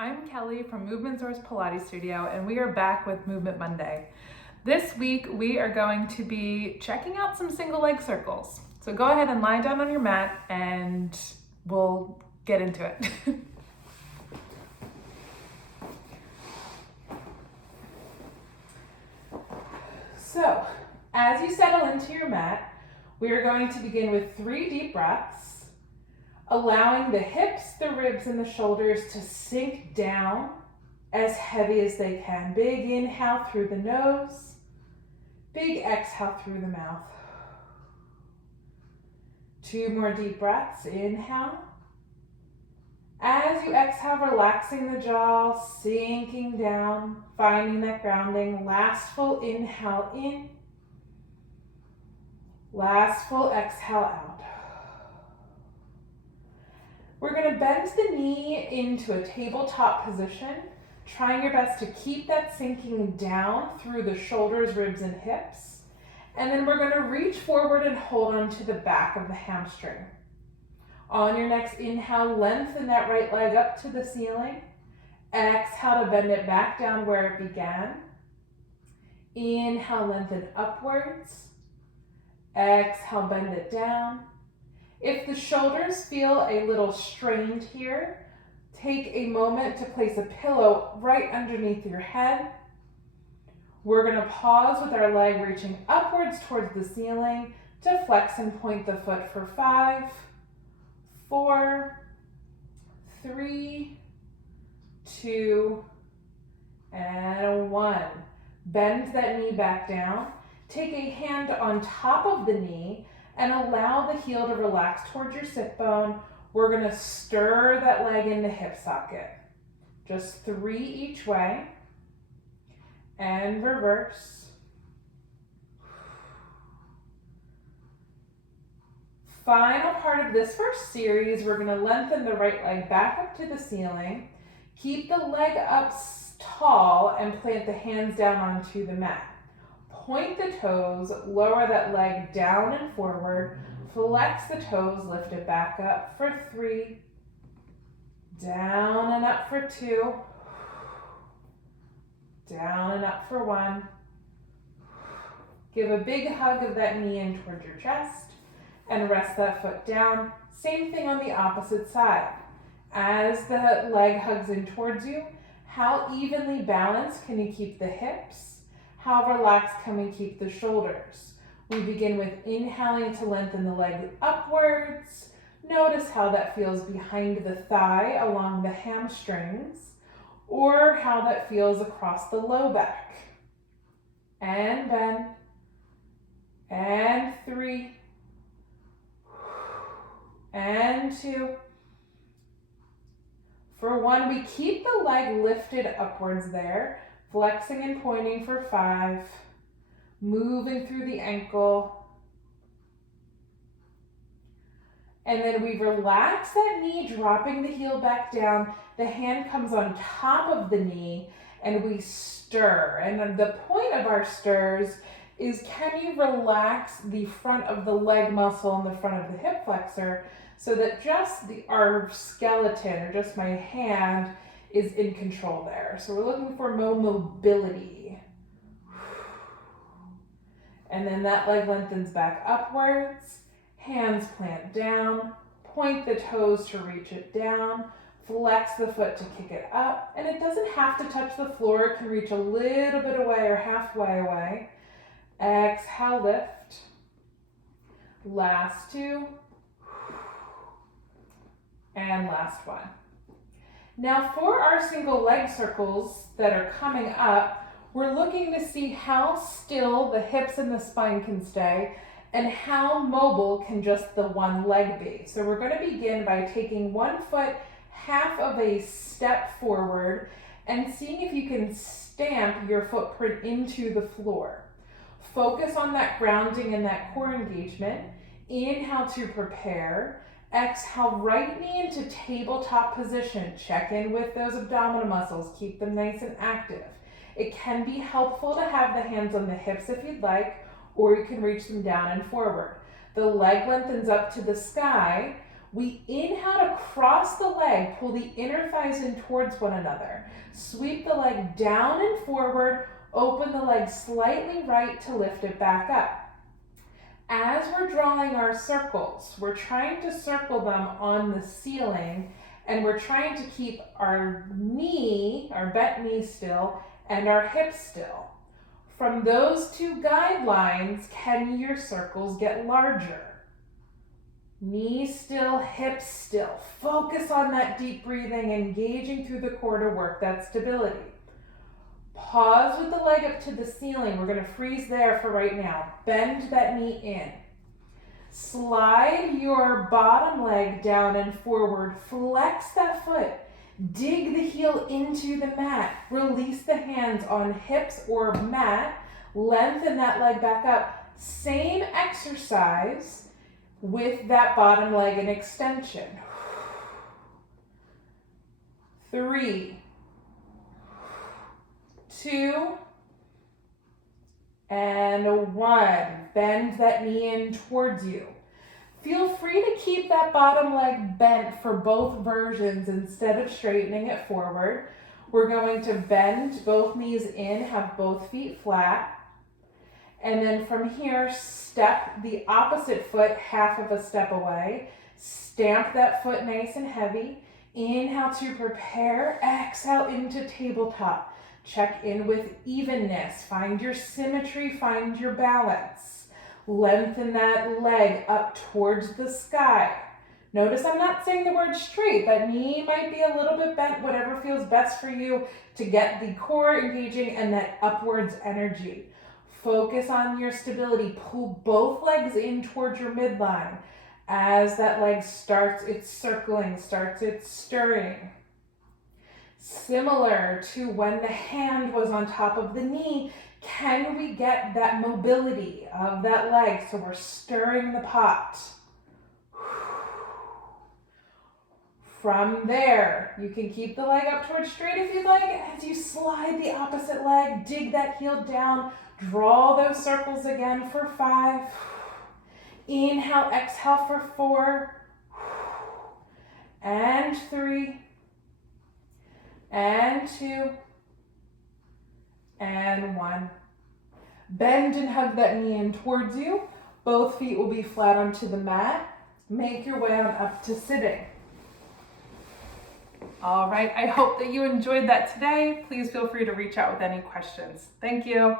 I'm Kelly from Movement Source Pilates Studio, and we are back with Movement Monday. This week, we are going to be checking out some single leg circles. So go ahead and lie down on your mat and we'll get into it. So, as you settle into your mat, we are going to begin with 3 deep breaths, allowing the hips, the ribs, and the shoulders to sink down as heavy as they can. Big inhale through the nose, big exhale through the mouth. 2 more deep breaths, inhale. As you exhale, relaxing the jaw, sinking down, finding that grounding. Last full inhale in. Last full exhale out. We're going to bend the knee into a tabletop position, trying your best to keep that sinking down through the shoulders, ribs, and hips. And then we're going to reach forward and hold on to the back of the hamstring. On your next inhale, lengthen that right leg up to the ceiling. Exhale to bend it back down where it began. Inhale, lengthen upwards. Exhale, bend it down. If the shoulders feel a little strained here, take a moment to place a pillow right underneath your head. We're going to pause with our leg reaching upwards towards the ceiling to flex and point the foot for 5, 4, 3, 2, and 1. Bend that knee back down. Take a hand on top of the knee and allow the heel to relax towards your sit bone. We're going to stir that leg in the hip socket. Just 3 each way. And reverse. Final part of this first series, we're going to lengthen the right leg back up to the ceiling. Keep the leg up tall and plant the hands down onto the mat. Point the toes, lower that leg down and forward. Flex the toes, lift it back up for 3. Down and up for 2. Down and up for 1. Give a big hug of that knee in towards your chest and rest that foot down. Same thing on the opposite side. As the leg hugs in towards you, how evenly balanced can you keep the hips? How relaxed can we keep the shoulders? We begin with inhaling to lengthen the leg upwards. Notice how that feels behind the thigh along the hamstrings, or how that feels across the low back. And bend. And 3. And 2. For 1, we keep the leg lifted upwards there, flexing and pointing for 5. Moving through the ankle. And then we relax that knee, dropping the heel back down. The hand comes on top of the knee and we stir. And the point of our stirs is, can you relax the front of the leg muscle and the front of the hip flexor so that just our skeleton or just my hand is in control there. So we're looking for more mobility. And then that leg lengthens back upwards. Hands plant down. Point the toes to reach it down. Flex the foot to kick it up. And it doesn't have to touch the floor. It can reach a little bit away or halfway away. Exhale, lift. Last 2. And last 1. Now for our single leg circles that are coming up, we're looking to see how still the hips and the spine can stay and how mobile can just the one leg be. So we're going to begin by taking one foot half of a step forward and seeing if you can stamp your footprint into the floor. Focus on that grounding and that core engagement. Inhale to prepare. Exhale, right knee into tabletop position. Check in with those abdominal muscles. Keep them nice and active. It can be helpful to have the hands on the hips if you'd like, or you can reach them down and forward. The leg lengthens up to the sky. We inhale to cross the leg, pull the inner thighs in towards one another. Sweep the leg down and forward, open the leg slightly right to lift it back up. As we're drawing our circles, we're trying to circle them on the ceiling, and we're trying to keep our knee, our bent knee still, and our hips still. From those two guidelines, can your circles get larger? Knee still, hips still. Focus on that deep breathing, engaging through the core to work that stability. Pause with the leg up to the ceiling. We're going to freeze there for right now. Bend that knee in. Slide your bottom leg down and forward. Flex that foot. Dig the heel into the mat. Release the hands on hips or mat. Lengthen that leg back up. Same exercise with that bottom leg in extension. 3, 2, and 1. Bend that knee in towards you. Feel free to keep that bottom leg bent for both versions instead of straightening it forward. We're going to bend both knees in, have both feet flat. And then from here, step the opposite foot half of a step away. Stamp that foot nice and heavy. Inhale to prepare. Exhale into tabletop. Check in with evenness. Find your symmetry. Find your balance. Lengthen that leg up towards the sky. Notice I'm not saying the word straight. That knee might be a little bit bent, whatever feels best for you to get the core engaging and that upwards energy. Focus on your stability. Pull both legs in towards your midline as that leg starts its circling, starts its stirring. Similar to when the hand was on top of the knee, can we get that mobility of that leg so we're stirring the pot? From there, you can keep the leg up towards straight if you'd like. As you slide the opposite leg, dig that heel down, draw those circles again for 5. Inhale, exhale for 4. And 3. And 2. And 1. Bend and hug that knee in towards you. Both feet will be flat onto the mat. Make your way on up to sitting. All right, I hope that you enjoyed that today. Please feel free to reach out with any questions. Thank you.